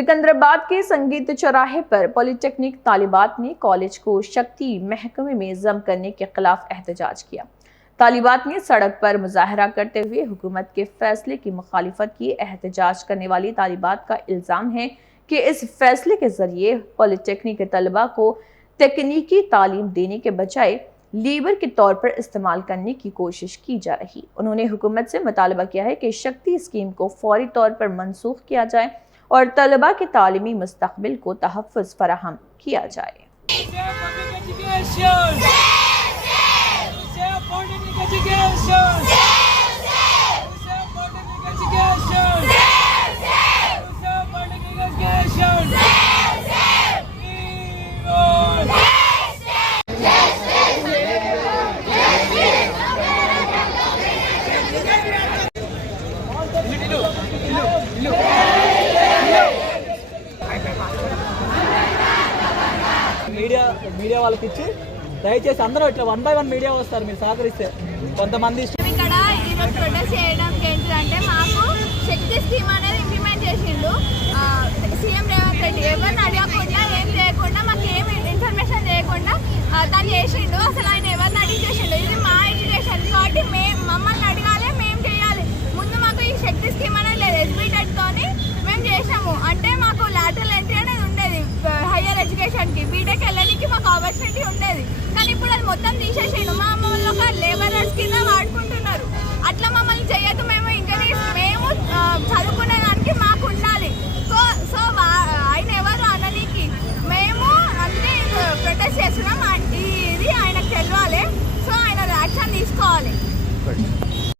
सिकंदराबाद के संगीत चौराहे पर पॉलिटेक्निक तालिबात ने कॉलेज को शक्ति महकमे में जम करने के खिलाफ एहतजाज किया। तालिबात ने सड़क पर मुजाहरा करते हुए हुकूमत के फैसले की मुखालिफत की। एहतजाज करने वाली तालिबात का इल्जाम है कि इस फैसले के जरिए पॉलिटेक्निक के तलबा को तकनीकी तालीम देने के बजाय लीवर के तौर पर इस्तेमाल करने की कोशिश की जा रही। उन्होंने हुकूमत से मुतालबा किया है कि शक्ति स्कीम को फौरी तौर पर मनसूख किया जाए और तलबा के तालीमी मुस्तकबिल को तहफ़्फ़ुज़ फराहम किया जाए। మీడియా వాళ్ళకి ఇచ్చి దయచేసి అందరూ ఇట్లా 1 by 1 మీడియా వస్తారు మీరు సహకరిస్తే కొంతమంది ఇక్కడ ఈరోజు ప్రొటెస్ట్ చేయడానికి ఏంటంటే మాకు శక్తి స్కీమ్ అనేది ఇంప్లిమెంట్ చేసిండు సీఎం రేవంత్ రెడ్డి. ఎవరిని అడగకుండా ఏం చేయకుండా మాకు ఏమి ఇన్ఫర్మేషన్ చేయకుండా తను చేసిండు. అసలు ఆయన ఎవరిని అడిగి చేసిండు. ఇది మా ఎడ్యుకేషన్ కాబట్టి మమ్మల్ని అడగాలి, మేము చేయాలి. ముందు మాకు ఈ శక్తి స్కీమ్ అనేది లేదు. ఎస్బీటెడ్తోని మేము చేసాము. అంటే మాకు లాటరల్ ఎంట్రీ అనేది ఉండేది హైయర్ ఎడ్యుకేషన్కి, బీటెక్ వెళ్ళడానికి మాకు ఆపర్చునిటీ ఉండేది. కానీ ఇప్పుడు అది మొత్తం తీసేసిండు. మా మమ్మల్ని ఒక లేబరర్స్ కింద వాడుకుంటున్నారు. అట్లా మమ్మల్ని చేయొద్దు.